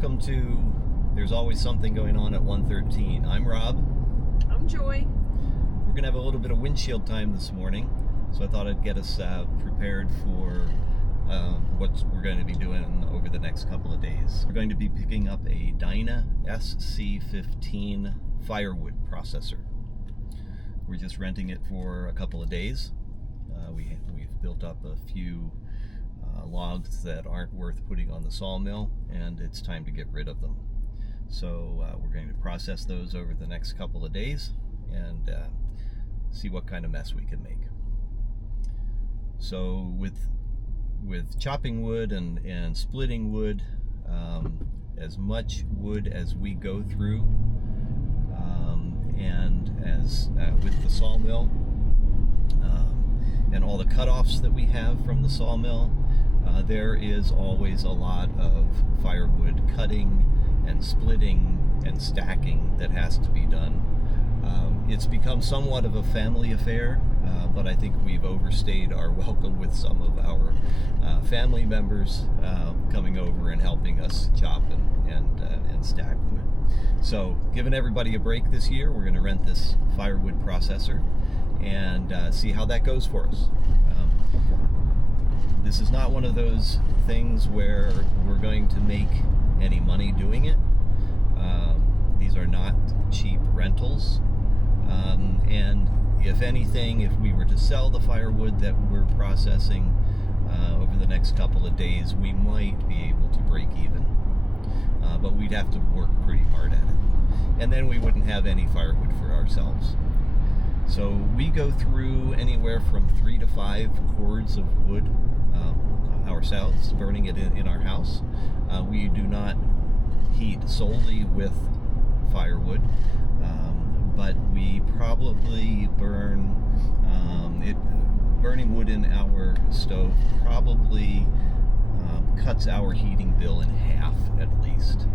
welcome to There's Always Something Going On at 113. I'm Rob. I'm Joy. We're going to have a little bit of windshield time this morning, so I thought I'd get us prepared for what we're going to be doing over the next couple of days. We're going to be picking up a Dyna SC15 Firewood processor. We're just renting it for a couple of days. We've built up a few logs that aren't worth putting on the sawmill, and it's time to get rid of them. So we're going to process those over the next couple of days and see what kind of mess we can make. So with chopping wood and splitting wood, as much wood as we go through, and as with the sawmill, and all the cutoffs that we have from the sawmill, there is always a lot of firewood cutting and splitting and stacking that has to be done. It's become somewhat of a family affair, but I think we've overstayed our welcome with some of our family members coming over and helping us chop and stack wood. So, giving everybody a break this year, we're going to rent this firewood processor and see how that goes for us. This is not one of those things where we're going to make any money doing it. These are not cheap rentals. And if anything, if we were to sell the firewood that we're processing over the next couple of days, we might be able to break even. But we'd have to work pretty hard at it. And then we wouldn't have any firewood for ourselves. So we go through anywhere from 3 to 5 cords of wood ourselves, burning it in our house. We do not heat solely with firewood, but we probably burn burning wood in our stove probably cuts our heating bill in half at least.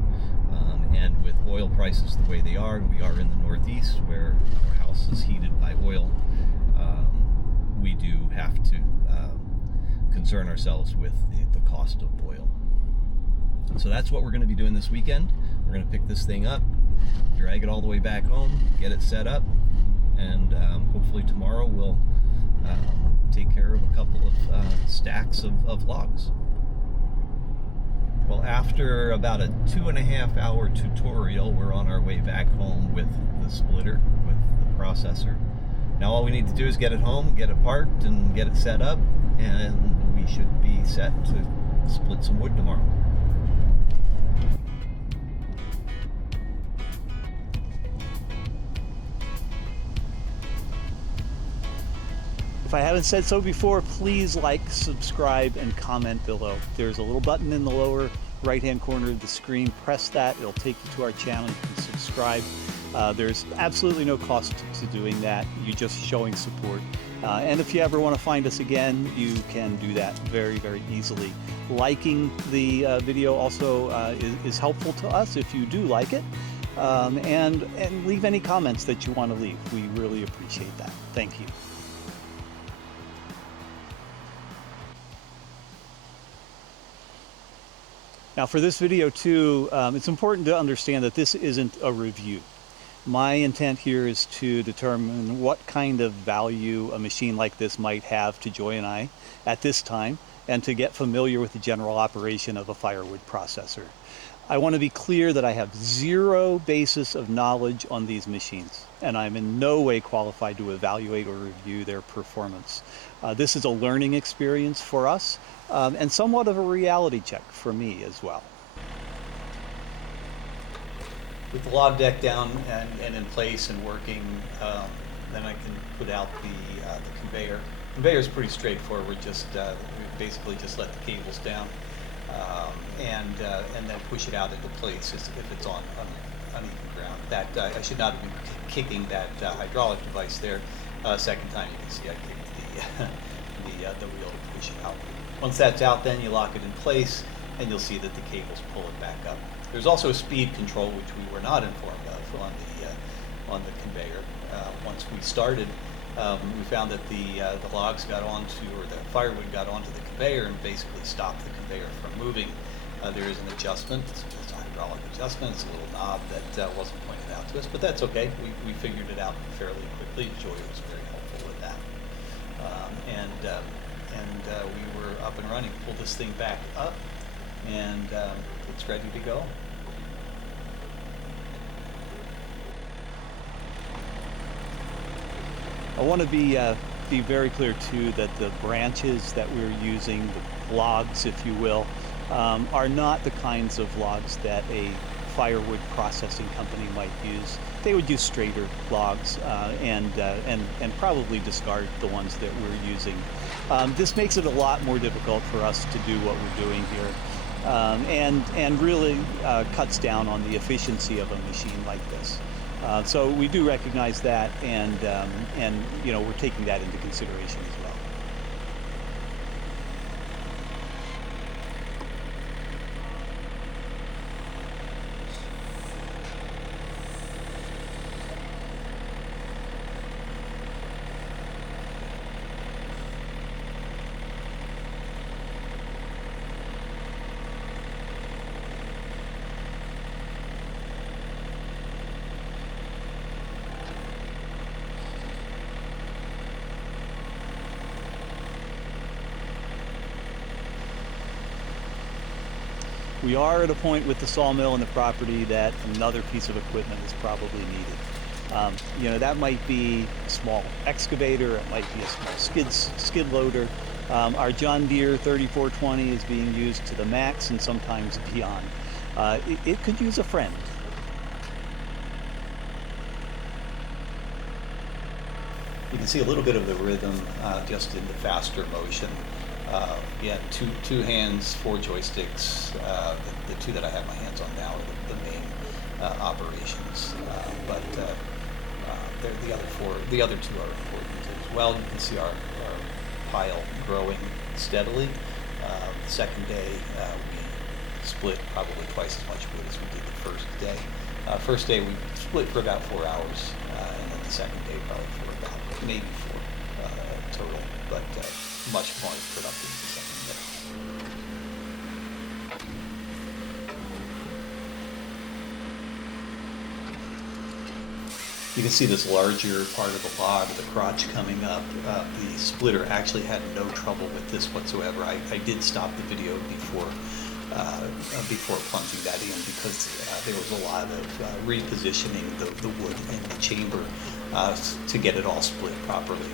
And with oil prices the way they are, and we are in the Northeast where our house is heated by oil, we do have to concern ourselves with the cost of oil. So that's what we're going to be doing this weekend. We're going to pick this thing up, drag it all the way back home, get it set up, and hopefully tomorrow we'll take care of a couple of stacks of logs. Well, after about a 2.5 hour tutorial, we're on our way back home with the splitter, with the processor. Now all we need to do is get it home, get it parked, and get it set up, and we should be set to split some wood tomorrow. If I haven't said so before, please like, subscribe, and comment below. There's a little button in the lower right-hand corner of the screen. Press that. It'll take you to our channel. You can subscribe. There's absolutely no cost to doing that. You're just showing support. And if you ever want to find us again, you can do that very, very easily. Liking the video also is helpful to us if you do like it. And leave any comments that you want to leave. We really appreciate that. Thank you. Now for this video too, it's important to understand that this isn't a review. My intent here is to determine what kind of value a machine like this might have to Joy and I at this time, and to get familiar with the general operation of a firewood processor. I want to be clear that I have zero basis of knowledge on these machines, and I'm in no way qualified to evaluate or review their performance. This is a learning experience for us, and somewhat of a reality check for me as well. With the log deck down and in place and working, then I can put out the conveyor. The conveyor is pretty straightforward. We basically just let the cables down and then push it out into place if it's on uneven ground. That I should not have been kicking that hydraulic device there. Second time you can see I kicked the wheel to push it out. Once that's out, then you lock it in place, and you'll see that the cables pull it back up. There's also a speed control, which we were not informed of on the conveyor. Once we started, we found that the logs got onto, or the firewood got onto the conveyor and basically stopped the conveyor from moving There is an adjustment. It's a hydraulic adjustment. It's a little knob that wasn't pointed out to us, but that's okay. We figured it out fairly quickly. Joy was very helpful with that. We were up and running. Pulled this thing back up, and it's ready to go. I want to be very clear too that the branches that we're using, the logs, if you will, are not the kinds of logs that a firewood processing company might use. They would use straighter logs and probably discard the ones that we're using. This makes it a lot more difficult for us to do what we're doing here, and really cuts down on the efficiency of a machine like this. So we do recognize that, and we're taking that into consideration as well. We are at a point with the sawmill and the property that another piece of equipment is probably needed. That might be a small excavator, it might be a small skid loader. Our John Deere 3420 is being used to the max and sometimes beyond. It could use a friend. You can see a little bit of the rhythm just in the faster motion. Yeah, two hands, 4 joysticks. The 2 that I have my hands on now are the main operations, but the other 2 are important as well. You can see our pile growing steadily. The second day we split probably twice as much wood as we did the first day. First day we split for about 4 hours, and then the second day probably for about maybe 4 total, but much more productive the second day. You can see this larger part of the log, the crotch coming up. The splitter actually had no trouble with this whatsoever. I did stop the video before plunging that in because there was a lot of repositioning the wood in the chamber to get it all split properly.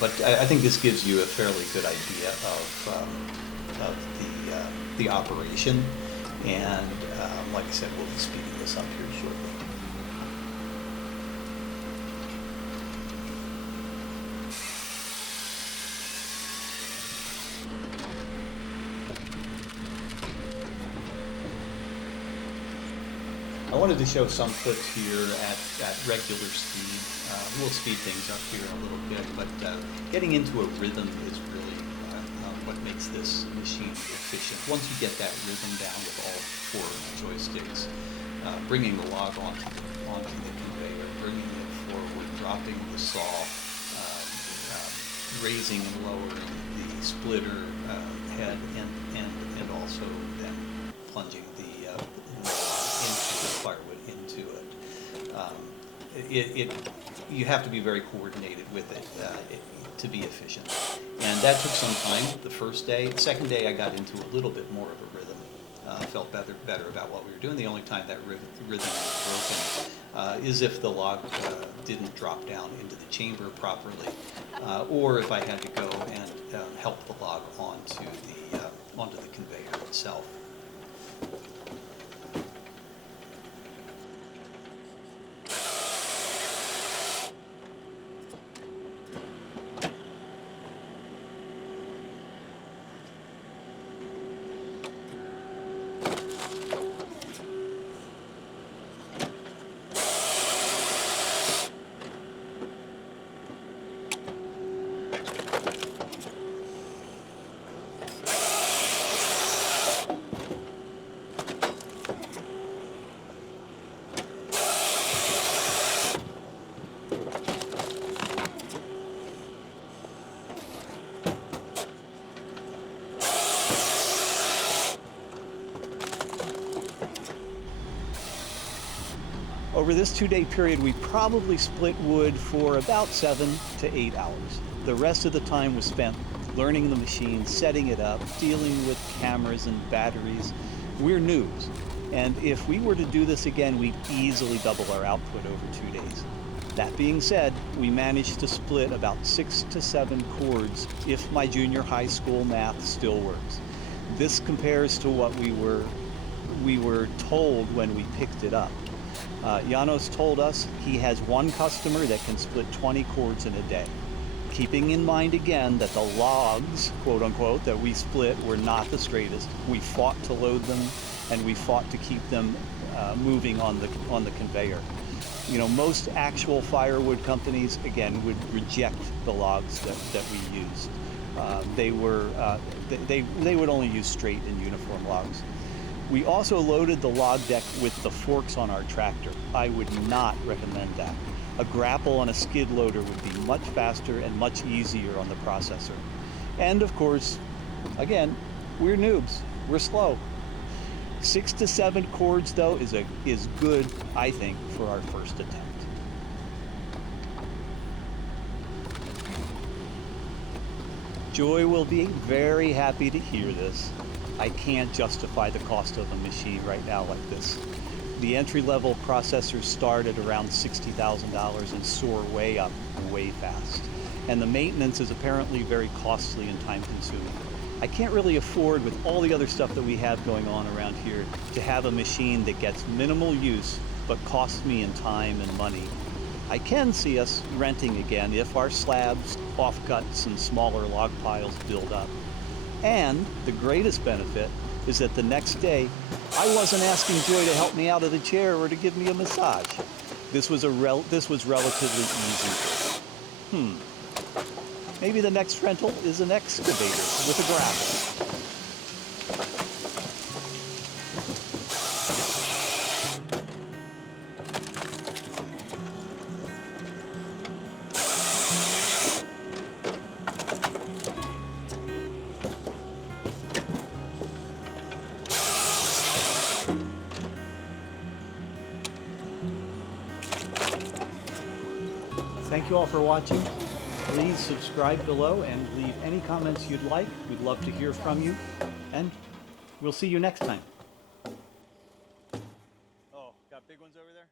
But I think this gives you a fairly good idea of the operation, and like I said, we'll be speeding this up here shortly. I wanted to show some clips here at regular speed. We'll speed things up here in a little bit, but getting into a rhythm is really what makes this machine efficient. Once you get that rhythm down with all 4 joysticks, bringing the log onto the conveyor, bringing it forward, dropping the saw, raising and lowering the splitter head, and also then plunging the firewood into it. You have to be very coordinated with it to be efficient, and that took some time. The first day, the second day, I got into a little bit more of a rhythm. Felt better about what we were doing. The only time that rhythm was broken is if the log didn't drop down into the chamber properly, or if I had to go and help the log onto the conveyor itself. Over this 2-day period, we probably split wood for about 7 to 8 hours. The rest of the time was spent learning the machine, setting it up, dealing with cameras and batteries. We're noobs, and if we were to do this again, we'd easily double our output over 2 days. That being said, we managed to split about 6 to 7 cords if my junior high school math still works. This compares to what we were told when we picked it up. Janos told us he has one customer that can split 20 cords in a day. Keeping in mind again that the logs, quote unquote, that we split were not the straightest. We fought to load them, and we fought to keep them moving on the conveyor. You know, most actual firewood companies, again, would reject the logs that we used. They would only use straight and uniform logs. We also loaded the log deck with the forks on our tractor. I would not recommend that. A grapple on a skid loader would be much faster and much easier on the processor. And of course, again, we're noobs. We're slow. 6 to 7 cords, though, is good, I think, for our first attempt. Joy will be very happy to hear this. I can't justify the cost of a machine right now like this. The entry-level processors start at around $60,000 and soar way up, way fast. And the maintenance is apparently very costly and time-consuming. I can't really afford, with all the other stuff that we have going on around here, to have a machine that gets minimal use but costs me in time and money. I can see us renting again if our slabs, offcuts, and smaller log piles build up. And the greatest benefit is that the next day, I wasn't asking Joy to help me out of the chair or to give me a massage. This was relatively easy. Maybe the next rental is an excavator with a grapple. Thank you all for watching. Please subscribe below and leave any comments you'd like. We'd love to hear from you, and we'll see you next time. Oh, got big ones over there?